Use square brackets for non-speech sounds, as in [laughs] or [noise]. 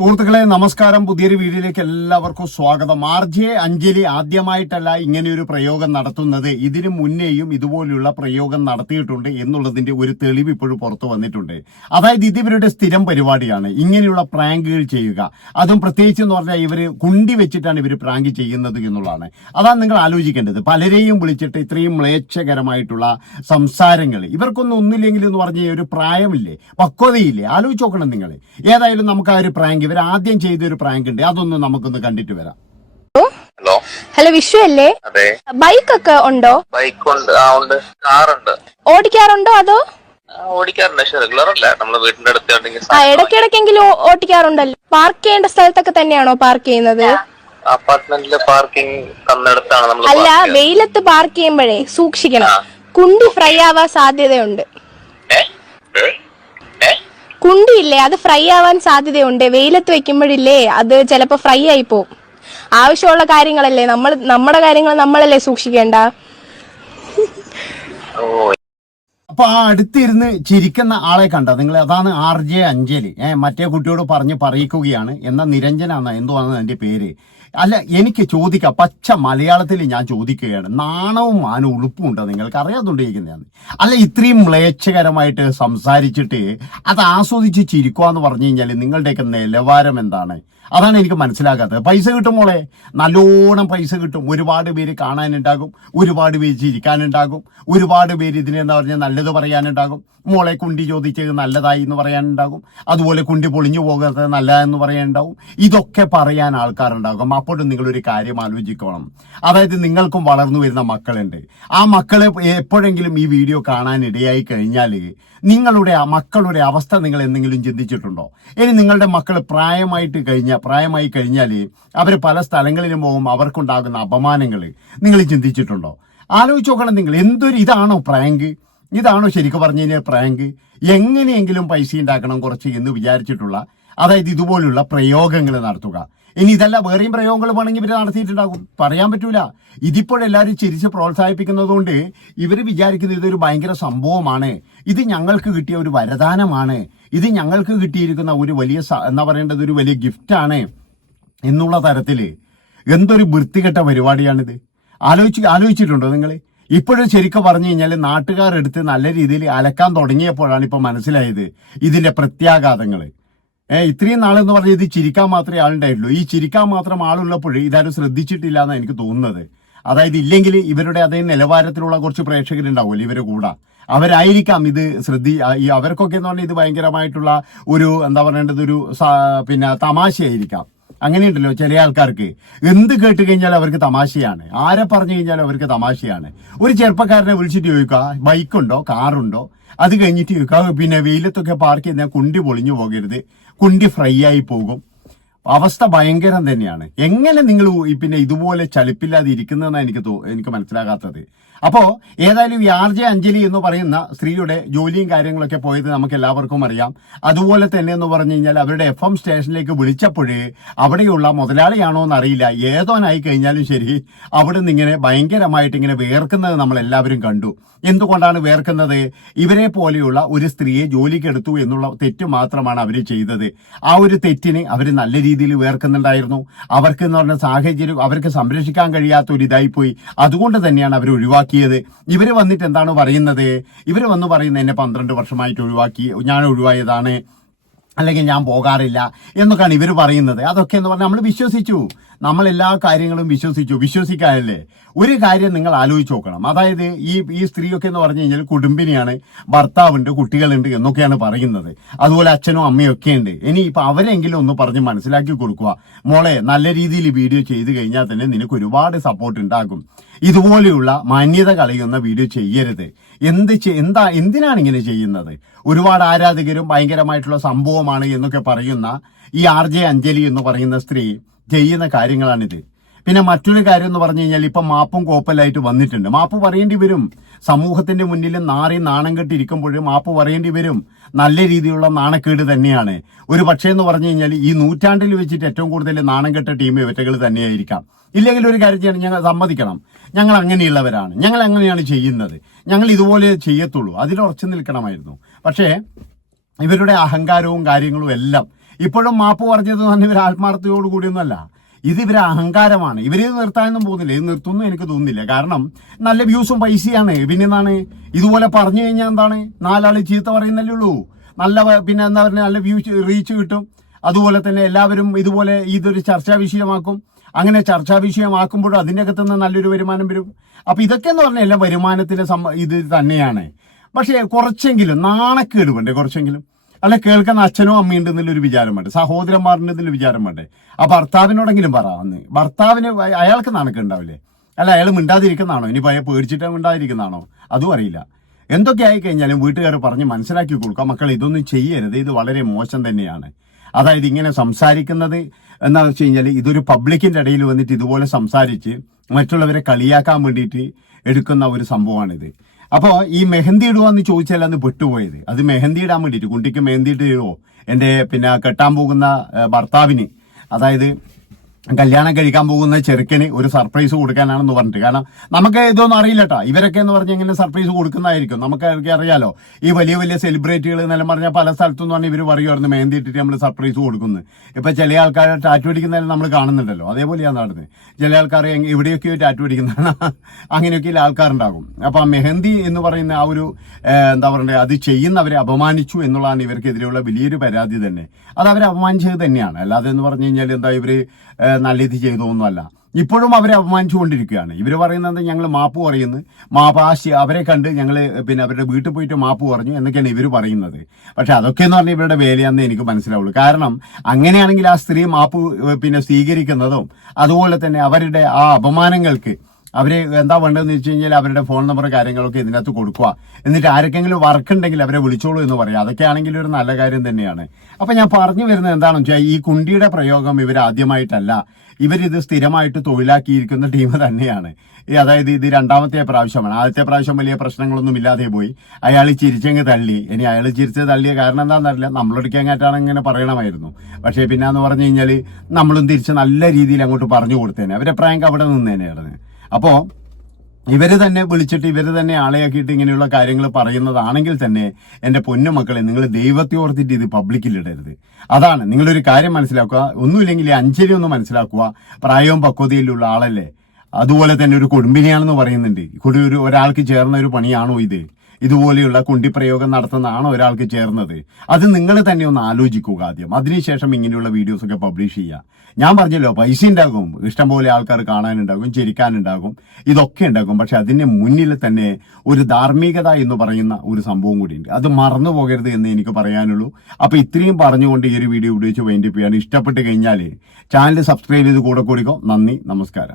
സുഹൃത്തുക്കളെ നമസ്കാരം. പുതിയൊരു വീഡിയോയിലേക്ക് എല്ലാവർക്കും സ്വാഗതം. ആർ ജെ അഞ്ജലി ആദ്യമായിട്ടല്ല ഇങ്ങനെയൊരു പ്രയോഗം നടത്തുന്നത്. ഇതിനു മുന്നേയും ഇതുപോലെയുള്ള പ്രയോഗം നടത്തിയിട്ടുണ്ട് എന്നുള്ളതിന്റെ ഒരു തെളിവ് ഇപ്പോഴും പുറത്തു വന്നിട്ടുണ്ട്. അതായത് ഇത് ഇവരുടെ സ്ഥിരം പരിപാടിയാണ്. ഇങ്ങനെയുള്ള പ്രാങ്കുകൾ ചെയ്യുക. അതും പ്രത്യേകിച്ച് എന്ന് പറഞ്ഞാൽ ഇവർ കുണ്ടി വെച്ചിട്ടാണ് ഇവർ പ്രാങ്ക് ചെയ്യുന്നത് എന്നുള്ളതാണ്. അതാണ് നിങ്ങൾ ആലോചിക്കേണ്ടത്. പലരെയും വിളിച്ചിട്ട് ഇത്രയും മ്ലേച്ഛകരമായിട്ടുള്ള സംസാരങ്ങൾ. ഇവർക്കൊന്നും ഒന്നില്ലെങ്കിൽ എന്ന് പറഞ്ഞ ഒരു പ്രായമില്ലേ? പക്വതയില്ലേ? ആലോചിച്ച് നോക്കണം നിങ്ങൾ. ഏതായാലും നമുക്ക് ആ ഒരു പ്രാങ്ക് ഇവർ ആദ്യം ചെയ്ത ഒരു പ്രാങ്ക് ഉണ്ട്. അതൊന്ന് നമുക്കൊന്ന് കണ്ടിട്ട് വരാം. ഹലോ ഹലോ വിഷു അല്ലേ? അതെ. ബൈക്ക് ഒക്കെ ഉണ്ടോ? ബൈക്ക് ഉണ്ട് ആ ഉണ്ട്. കാറുണ്ട്. ഓടിക്കാറുണ്ടോ അതോ? ഇടക്കിടക്കെങ്കിലും ഓടിക്കാറുണ്ട്. പക്ഷെ റെഗുലർ അല്ല. നമ്മളെ വീടിന്റെ അടുത്ത് ഉണ്ടെങ്കിൽ ആ ഇടയ്ക്കിടയ്ക്കെങ്കിലും ഓ- ഓടിക്കാറുണ്ടല്ലോ. പാർക്ക് ചെയ്യേണ്ട സ്ഥലത്തൊക്കെ തന്നെയാണോ പാർക്ക് ചെയ്യുന്നത്? അപ്പാർട്ട്മെന്റിലെ പാർക്കിംഗ് തന്നിടത്താണ് നമ്മൾ അല്ല വെയിലത്ത് പാർക്ക് ചെയ്യുമ്പോഴേ സൂക്ഷിക്കണം. കുണ്ടി ഫ്രൈ ആവാൻ സാധ്യതയുണ്ട്. കുണ്ടിയില്ലേ? അത് ഫ്രൈ ആവാൻ സാധ്യതയുണ്ട്. വെയിലത്ത് വെക്കുമ്പോഴില്ലേ അത് ചിലപ്പോ ഫ്രൈ ആയി പോകും ആവശ്യമുള്ള കാര്യങ്ങളല്ലേ നമ്മൾ നമ്മുടെ കാര്യങ്ങൾ നമ്മളല്ലേ സൂക്ഷിക്കേണ്ട? ഓ അപ്പൊ ആ അടുത്തിരുന്ന് ചിരിക്കുന്ന ആളെ കണ്ട? നിങ്ങൾ അതാണ് ആർ ജെ അഞ്ജലി. ഏഹ് മറ്റേ കുട്ടിയോട് പറഞ്ഞ് പറയിക്കുകയാണ്. എന്ന നിരഞ്ജന എന്തോ ആണ് എന്റെ പേര്? അല്ല എനിക്ക് ചോദിക്കാം. പച്ച മലയാളത്തിൽ ഞാൻ ചോദിക്കുകയാണ്. നാണവും മാനവും ഉളുപ്പും ഉണ്ടോ നിങ്ങൾക്ക്? അറിയാതുകൊണ്ടിരിക്കുന്നതാണ് അല്ല ഇത്രയും മ്ലേച്ഛകരമായിട്ട് സംസാരിച്ചിട്ട് അത് ആസ്വദിച്ച് ചിരിക്കുക എന്ന് പറഞ്ഞു കഴിഞ്ഞാൽ നിങ്ങളുടെയൊക്കെ നിലവാരം എന്താണ്? അതാണ് എനിക്ക് മനസ്സിലാക്കാത്തത് പൈസ കിട്ടും മോളെ. നല്ലോണം പൈസ കിട്ടും. ഒരുപാട് പേര് കാണാനുണ്ടാകും. ഒരുപാട് പേര് ചിരിക്കാനുണ്ടാകും. ഒരുപാട് പേര് ഇതിനെന്താ പറഞ്ഞാൽ നല്ലത് പറയാനുണ്ടാകും? മോളെ കുണ്ടി ചോദിച്ചത് നല്ലതായി എന്ന് പറയാനുണ്ടാകും. അതുപോലെ കുണ്ടി പൊളിഞ്ഞു പോകാത്തത് നല്ലതെന്ന് പറയാനുണ്ടാകും. ഇതൊക്കെ പറയാൻ ആൾക്കാരുണ്ടാകും. അപ്പോഴും നിങ്ങളൊരു കാര്യം ആലോചിക്കണം. അതായത് നിങ്ങൾക്കും വളർന്നു വരുന്ന മക്കളുണ്ട്. ആ മക്കളെ എപ്പോഴെങ്കിലും ഈ വീഡിയോ കാണാൻ ഇടയായി കഴിഞ്ഞാൽ നിങ്ങളുടെ ആ മക്കളുടെ അവസ്ഥ നിങ്ങൾ എന്തെങ്കിലും ചിന്തിച്ചിട്ടുണ്ടോ? ഇനി നിങ്ങളുടെ മക്കൾ പ്രായമായിട്ട് കഴിഞ്ഞ പ്രായമായി കഴിഞ്ഞാൽ അവർ പല സ്ഥലങ്ങളിലും പോകും. അവർക്കുണ്ടാകുന്ന അപമാനങ്ങൾ നിങ്ങൾ ചിന്തിച്ചിട്ടുണ്ടോ? ആലോചിച്ച് നോക്കണം നിങ്ങൾ. എന്തൊരു ഇതാണോ പ്രാങ്ക്? ഇതാണോ ശരിക്കും പറഞ്ഞു കഴിഞ്ഞാൽ പ്രാങ്ക്? എങ്ങനെയെങ്കിലും പൈസ ഉണ്ടാക്കണം കുറച്ച് എന്ന് വിചാരിച്ചിട്ടുള്ള അതായത് ഇതുപോലുള്ള പ്രയോഗങ്ങൾ നടത്തുക. ഇനി ഇതല്ല വേറെയും പ്രയോഗങ്ങൾ വേണമെങ്കിൽ ഇവർ നടത്തിയിട്ടുണ്ടാകും. പറയാൻ പറ്റൂല. ഇതിപ്പോഴെല്ലാവരും ചിരിച്ച് പ്രോത്സാഹിപ്പിക്കുന്നതുകൊണ്ട് ഇവർ വിചാരിക്കുന്നത് ഇതൊരു ഭയങ്കര സംഭവമാണ്. ഇത് ഞങ്ങൾക്ക് കിട്ടിയ ഒരു വരദാനമാണ്. ഇത് ഞങ്ങൾക്ക് കിട്ടിയിരിക്കുന്ന ഒരു വലിയ എന്താ പറയേണ്ടത്? ഒരു വലിയ ഗിഫ്റ്റാണ് എന്നുള്ള തരത്തിൽ എന്തൊരു വൃത്തികെട്ട പരിപാടിയാണിത്. ആലോചിച്ച് ആലോചിച്ചിട്ടുണ്ടോ നിങ്ങൾ ഇപ്പോഴും ശരിക്കും പറഞ്ഞു കഴിഞ്ഞാൽ നാട്ടുകാരെടുത്ത് നല്ല രീതിയിൽ അലക്കാൻ തുടങ്ങിയപ്പോഴാണ് ഇപ്പോൾ മനസ്സിലായത് ഇതിന്റെ പ്രത്യാഘാതങ്ങൾ ഏ ഇത്രയും നാളെന്ന് പറഞ്ഞാൽ ഇത് ചിരിക്കാൻ മാത്രമേ ആളുണ്ടായിട്ടുള്ളൂ. ഈ ചിരിക്കാൻ മാത്രം ആളുള്ളപ്പോൾ ഇതാരും ശ്രദ്ധിച്ചിട്ടില്ല എന്നാണ് എനിക്ക് തോന്നുന്നത്. അതായത് ഇല്ലെങ്കിൽ ഇവരുടെ അതേ നിലവാരത്തിലുള്ള കുറച്ച് പ്രേക്ഷകരുണ്ടാവുമല്ലോ ഇവരെ കൂടെ. അവരായിരിക്കാം ഇത് ശ്രദ്ധി ഈ അവർക്കൊക്കെ എന്ന് പറഞ്ഞാൽ ഇത് ഭയങ്കരമായിട്ടുള്ള ഒരു എന്താ പറയേണ്ടത് ഒരു പിന്നെ തമാശയായിരിക്കാം. അങ്ങനെയുണ്ടല്ലോ ചില ആൾക്കാർക്ക്. എന്ത് കേട്ട് കഴിഞ്ഞാൽ അവർക്ക് തമാശയാണ്. ആരെ പറഞ്ഞു കഴിഞ്ഞാൽ അവർക്ക് തമാശയാണ്. ഒരു ചെറുപ്പക്കാരനെ വിളിച്ചിട്ട് ചോദിക്കുക ബൈക്കുണ്ടോ? കാറുണ്ടോ? അത് കഴിഞ്ഞിട്ട് ചോദിക്കുക പിന്നെ വെയിലത്തൊക്കെ പാർക്ക് ചെയ്താൽ കുണ്ടി പൊളിഞ്ഞു പോകരുത്. കുണ്ടി ഫ്രൈ ആയി പോകും. അവസ്ഥ ഭയങ്കരം തന്നെയാണ്. എങ്ങനെ നിങ്ങൾ പിന്നെ ഇതുപോലെ ചലിപ്പില്ലാതെ ഇരിക്കുന്നതെന്നാണ് എനിക്ക് തോ എനിക്ക് മനസ്സിലാകാത്തത്. അപ്പോൾ ഏതായാലും ഈ ആർ ജെ അഞ്ജലി എന്ന് പറയുന്ന സ്ത്രീയുടെ ജോലിയും കാര്യങ്ങളൊക്കെ പോയത് നമുക്ക് എല്ലാവർക്കും അറിയാം. അതുപോലെ തന്നെ എന്ന് പറഞ്ഞു കഴിഞ്ഞാൽ അവരുടെ എഫ് എം സ്റ്റേഷനിലേക്ക് വിളിച്ചപ്പോഴേ അവിടെയുള്ള മുതലാളിയാണോ എന്ന് അറിയില്ല ഏതോനായി കഴിഞ്ഞാലും ശരി അവിടെ നിന്ന് ഇങ്ങനെ ഭയങ്കരമായിട്ട് ഇങ്ങനെ വേർക്കുന്നത് നമ്മൾ എല്ലാവരും കണ്ടു. എന്തുകൊണ്ടാണ് വേർക്കുന്നത്? ഇവരെ പോലെയുള്ള ഒരു സ്ത്രീയെ ജോലിക്കെടുത്തു എന്നുള്ള തെറ്റ് മാത്രമാണ് അവർ ചെയ്തത്. ആ ഒരു തെറ്റിന് അവർ നല്ല രീതിയിൽ വേർക്കുന്നുണ്ടായിരുന്നു. അവർക്ക് എന്ന് പറഞ്ഞ സാഹചര്യം അവർക്ക് സംരക്ഷിക്കാൻ കഴിയാത്ത ഒരു ഇതായി പോയി അതുകൊണ്ട് തന്നെയാണ് അവർ ഒഴിവാക്കിയത്. ഇവർ വന്നിട്ട് എന്താണ് പറയുന്നത്? ഇവർ വന്ന് പറയുന്നത് എന്നെ പന്ത്രണ്ട് വർഷമായിട്ട് ഒഴിവാക്കി ഞാൻ ഒഴിവായതാണ്. അല്ലെങ്കിൽ ഞാൻ പോകാറില്ല എന്നൊക്കെയാണ് ഇവർ പറയുന്നത്. അതൊക്കെ എന്ന് പറഞ്ഞാൽ നമ്മൾ വിശ്വസിച്ചു. നമ്മൾ എല്ലാ കാര്യങ്ങളും വിശ്വസിച്ചു. വിശ്വസിക്കാനല്ലേ? ഒരു കാര്യം നിങ്ങൾ ആലോചിച്ച് നോക്കണം. അതായത് ഈ ഈ സ്ത്രീയൊക്കെ എന്ന് പറഞ്ഞു കഴിഞ്ഞാൽ കുടുംബിനിയാണ് ഭർത്താവുണ്ട് കുട്ടികളുണ്ട് എന്നൊക്കെയാണ് പറയുന്നത്. അതുപോലെ അച്ഛനും അമ്മയും ഒക്കെ ഉണ്ട്. ഇനി ഇപ്പൊ അവരെങ്കിലും ഒന്ന് പറഞ്ഞ് മനസ്സിലാക്കി കൊടുക്കുക. മോളെ നല്ല രീതിയിൽ വീഡിയോ ചെയ്ത് കഴിഞ്ഞാൽ തന്നെ നിനക്ക് ഒരുപാട് സപ്പോർട്ട് ഉണ്ടാകും. ഇതുപോലെയുള്ള മാന്യത കളയുന്ന വീഡിയോ ചെയ്യരുത്. എന്ത് എന്താ എന്തിനാണ് ഇങ്ങനെ ചെയ്യുന്നത്? ഒരുപാട് ആരാധകരും ഭയങ്കരമായിട്ടുള്ള സംഭവമാണ് എന്നൊക്കെ പറയുന്ന ഈ ആർ ജെ അഞ്ജലി എന്ന് പറയുന്ന സ്ത്രീ ചെയ്യുന്ന കാര്യങ്ങളാണിത്. പിന്നെ മറ്റൊരു കാര്യം എന്ന് പറഞ്ഞു കഴിഞ്ഞാൽ ഇപ്പം മാപ്പും കോപ്പലായിട്ട് വന്നിട്ടുണ്ട്. മാപ്പ് പറയേണ്ടി വരും. സമൂഹത്തിന്റെ മുന്നിൽ നാറി നാണം കെട്ടിരിക്കുമ്പോഴും മാപ്പ് പറയേണ്ടി വരും. നല്ല രീതിയിലുള്ള നാണക്കേട് തന്നെയാണ്. ഒരു പക്ഷേ എന്ന് പറഞ്ഞു കഴിഞ്ഞാൽ ഈ നൂറ്റാണ്ടിൽ വെച്ചിട്ട് ഏറ്റവും കൂടുതൽ നാണം കെട്ട ടീം ഇവറ്റകൾ തന്നെയായിരിക്കാം. ഇല്ലെങ്കിൽ ഒരു കാര്യം ചെയ്യണം ഞങ്ങൾ സമ്മതിക്കണം. ഞങ്ങൾ അങ്ങനെയുള്ളവരാണ്. ഞങ്ങൾ അങ്ങനെയാണ് ചെയ്യുന്നത്. ഞങ്ങൾ ഇതുപോലെ ചെയ്യത്തുള്ളൂ. അതിൽ ഉറച്ചു നിൽക്കണമായിരുന്നു. പക്ഷേ ഇവരുടെ അഹങ്കാരവും കാര്യങ്ങളും എല്ലാം ഇപ്പോഴും മാപ്പ് പറഞ്ഞത് തന്നെ ഇവർ ആത്മാർത്ഥതയോട് കൂടിയൊന്നുമല്ല. ഇത് ഇവരെ അഹങ്കാരമാണ്. ഇവർ നിർത്താനൊന്നും പോകുന്നില്ല. ഇത് നിർത്തുന്നു എനിക്ക് തോന്നുന്നില്ല. കാരണം നല്ല വ്യൂസും പൈസയാണ്. പിന്നെന്താണ്? ഇതുപോലെ പറഞ്ഞു കഴിഞ്ഞാൽ എന്താണ്? നാലാൾ ചീത്ത പറയുന്നല്ലേ ഉള്ളൂ. നല്ല പിന്നെ എന്താ പറയുക നല്ല വ്യൂ റീച്ച് കിട്ടും. അതുപോലെ തന്നെ എല്ലാവരും ഇതുപോലെ ഇതൊരു ചർച്ചാ വിഷയമാക്കും. അങ്ങനെ ചർച്ചാ വിഷയമാക്കുമ്പോഴും അതിന്റെ അകത്ത് നിന്ന് നല്ലൊരു വരുമാനം വരും. അപ്പൊ ഇതൊക്കെ എന്ന് പറഞ്ഞാൽ എല്ലാ വരുമാനത്തിന്റെ സമ്മ- ഇത് തന്നെയാണ്. പക്ഷേ കുറച്ചെങ്കിലും നാണക്കേട് വേണ്ടേ കുറച്ചെങ്കിലും. അല്ല കേൾക്കുന്ന അച്ഛനോ അമ്മയും ഉണ്ടെന്നുള്ളൊരു വിചാരം വേണ്ടേ? സഹോദരന്മാരുടെ എന്നുള്ള വിചാരം വേണ്ടേ? ആ ഭർത്താവിനോടെങ്കിലും പറ ഭർത്താവിന് അയാൾക്ക് നാണക്കേട് ഉണ്ടാവില്ലേ? അല്ല അയാൾ മിണ്ടാതിരിക്കുന്നതാണോ? ഇനി പയ്യെ പേടിച്ചിട്ട് മിണ്ടാതിരിക്കുന്നതാണോ? അതും അറിയില്ല. എന്തൊക്കെ ആയി കഴിഞ്ഞാലും വീട്ടുകാർ പറഞ്ഞ് മനസ്സിലാക്കി കൊടുക്കുക മക്കൾ ഇതൊന്നും ചെയ്യരുത്. ഇത് വളരെ മോശം തന്നെയാണ്. അതായത് ഇങ്ങനെ സംസാരിക്കുന്നത് എന്താണെന്ന് വെച്ച് കഴിഞ്ഞാൽ ഇതൊരു പബ്ലിക്കിന്റെ ഇടയിൽ വന്നിട്ട് ഇതുപോലെ സംസാരിച്ച് മറ്റുള്ളവരെ കളിയാക്കാൻ വേണ്ടിയിട്ട് എടുക്കുന്ന ഒരു സംഭവമാണിത്. അപ്പോൾ ഈ മെഹന്തി ഇടുക എന്ന് ചോദിച്ചാൽ അന്ന് പെട്ടുപോയത്. അത് മെഹന്തി ഇടാൻ വേണ്ടിയിട്ട്. കുട്ടിക്ക് മെഹന്തി ഇട്ട് ഇടുവോ എന്റെ പിന്നെ കെട്ടാൻ പോകുന്ന ഭർത്താവിന്. അതായത് കല്യാണം കഴിക്കാൻ പോകുന്ന ചെറുക്കന് ഒരു സർപ്രൈസ് കൊടുക്കാനാണെന്ന് പറഞ്ഞിട്ട്. കാരണം നമുക്ക് ഇതൊന്നും അറിയില്ല കേട്ടോ ഇവരൊക്കെ എന്ന് പറഞ്ഞാൽ ഇങ്ങനെ സർപ്രൈസ് കൊടുക്കുന്നതായിരിക്കും? നമുക്ക് അറിയാലോ. ഈ വലിയ വലിയ സെലിബ്രിറ്റികൾ എന്നെല്ലാം പറഞ്ഞാൽ പല സ്ഥലത്തുനിന്ന് പറഞ്ഞാൽ ഇവർ പറയുമായിരുന്നു മെഹന്തി ഇട്ടിട്ട് നമ്മൾ സർപ്രൈസ് കൊടുക്കുന്നു. ഇപ്പം ചില ആൾക്കാർ ടാറ്റു അടിക്കുന്നതിൽ നമ്മൾ കാണുന്നുണ്ടല്ലോ. അതേപോലെയാണ് നടന്നത്. ചില ആൾക്കാർ എവിടെയൊക്കെയോ ടാറ്റു അടിക്കുന്നതാണ്. [laughs] അങ്ങനെയൊക്കെ ആൾക്കാരുണ്ടാകും. അപ്പോൾ ആ മെഹന്തി എന്ന് പറയുന്ന ആ ഒരു എന്താ പറയുക അത് ചെയ്യുന്നവരെ അപമാനിച്ചു എന്നുള്ളതാണ് ഇവർക്കെതിരെയുള്ള വലിയൊരു പരാതി തന്നെ. അത് അവരെ അപമാനിച്ചത് തന്നെയാണ്. അല്ലാതെ എന്ന് പറഞ്ഞു കഴിഞ്ഞാൽ എന്താ ഏഹ്, നല്ല ഇത് ചെയ്തതൊന്നുമല്ല ഇപ്പോഴും അവരെ അപമാനിച്ചുകൊണ്ടിരിക്കുകയാണ്. ഇവർ പറയുന്നത് ഞങ്ങൾ മാപ്പ് പറയുന്നു. മാപ്പാശി അവരെ കണ്ട് ഞങ്ങൾ പിന്നെ അവരുടെ വീട്ടിൽ പോയിട്ട് മാപ്പ് പറഞ്ഞു എന്നൊക്കെയാണ് ഇവർ പറയുന്നത്. പക്ഷെ അതൊക്കെ എന്ന് പറഞ്ഞാൽ ഇവരുടെ വേലയാണെന്ന് എനിക്ക് മനസ്സിലാവുള്ളൂ. കാരണം അങ്ങനെയാണെങ്കിൽ ആ സ്ത്രീ മാപ്പ് പിന്നെ സ്വീകരിക്കുന്നതും അതുപോലെ തന്നെ അവരുടെ ആ അപമാനങ്ങൾക്ക് അവർ എന്താ വേണ്ടതെന്ന് വെച്ച് കഴിഞ്ഞാൽ അവരുടെ ഫോൺ നമ്പർ കാര്യങ്ങളൊക്കെ ഇതിനകത്ത് കൊടുക്കുക. എന്നിട്ട് ആർക്കെങ്കിലും വർക്ക് ഉണ്ടെങ്കിൽ അവരെ വിളിച്ചോളൂ എന്ന് പറയാം. അതൊക്കെ ആണെങ്കിൽ ഒരു നല്ല കാര്യം തന്നെയാണ്. അപ്പൊ ഞാൻ പറഞ്ഞു വരുന്നത് എന്താണെന്ന് വെച്ചാൽ ഈ കുണ്ടിയുടെ പ്രയോഗം ഇവർ ആദ്യമായിട്ടല്ല. ഇവരിത് സ്ഥിരമായിട്ട് തൊഴിലാക്കിയിരിക്കുന്ന ടീം തന്നെയാണ്. അതായത് ഇത് രണ്ടാമത്തെ പ്രാവശ്യമാണ്. ആദ്യത്തെ പ്രാവശ്യം വലിയ പ്രശ്നങ്ങളൊന്നും ഇല്ലാതെ പോയി. അയാൾ ചിരിച്ചങ്ങ് തള്ളി. ഇനി അയാൾ ചിരിച്ച് തള്ളിയ കാരണം എന്താണെന്നറിയില്ല നമ്മളൊടിക്കാങ്ങാറ്റാണ് ഇങ്ങനെ പറയണമായിരുന്നു. പക്ഷേ പിന്നെ എന്ന് പറഞ്ഞു കഴിഞ്ഞാൽ നമ്മളും തിരിച്ച് നല്ല രീതിയിൽ അങ്ങോട്ട് പറഞ്ഞു കൊടുത്തേനെ. അവരെ പ്രാങ്ക് അവിടെ നിന്നേനെയായിരുന്നു അപ്പോ ഇവർ തന്നെ വിളിച്ചിട്ട് ഇവർ തന്നെ ആളെയാക്കിയിട്ട് ഇങ്ങനെയുള്ള കാര്യങ്ങൾ പറയുന്നതാണെങ്കിൽ തന്നെ എന്റെ പൊന്നു മക്കളെ നിങ്ങൾ ദൈവത്തെ ഓർത്തിട്ട് ഇത് പബ്ലിക്കിൽ ഇടരുത്. അതാണ് നിങ്ങളൊരു കാര്യം മനസ്സിലാക്കുക. ഒന്നുമില്ലെങ്കിൽ അഞ്ചരി ഒന്ന് മനസ്സിലാക്കുക. പ്രായവും പക്വതയിലുള്ള ആളല്ലേ. അതുപോലെ തന്നെ ഒരു കുടുംബിനിയാണെന്ന് പറയുന്നുണ്ട്. ഒരു ഒരാൾക്ക് ചേർന്ന ഒരു പണിയാണോ ഇത്? ഇതുപോലെയുള്ള കുണ്ടിപ്രയോഗം നടത്തുന്നതാണോ ഒരാൾക്ക് ചേർന്നത്. അത് നിങ്ങൾ തന്നെ ഒന്ന് ആലോചിക്കുക ആദ്യം. അതിനുശേഷം ഇങ്ങനെയുള്ള വീഡിയോസൊക്കെ പബ്ലിഷ് ചെയ്യുക. ഞാൻ പറഞ്ഞല്ലോ പൈസ ഉണ്ടാകും. ഇഷ്ടംപോലെ ആൾക്കാർ കാണാനുണ്ടാകും ചിരിക്കാനുണ്ടാകും. ഇതൊക്കെ ഉണ്ടാകും. പക്ഷെ അതിന് മുന്നിൽ തന്നെ ഒരു ധാർമ്മികത എന്ന് പറയുന്ന ഒരു സംഭവം കൂടിയുണ്ട്. അത് മറന്നു പോകരുത് എന്ന് എനിക്ക് പറയാനുള്ളൂ. അപ്പോൾ ഇത്രയും പറഞ്ഞുകൊണ്ട് ഈ ഒരു വീഡിയോ ഉപയോഗിച്ച് വേണ്ടി പോയാണ് ഇഷ്ടപ്പെട്ട് കഴിഞ്ഞാൽ ചാനൽ സബ്സ്ക്രൈബ് ചെയ്ത് കൂടെ കൂടിക്കോ. നന്ദി നമസ്കാരം.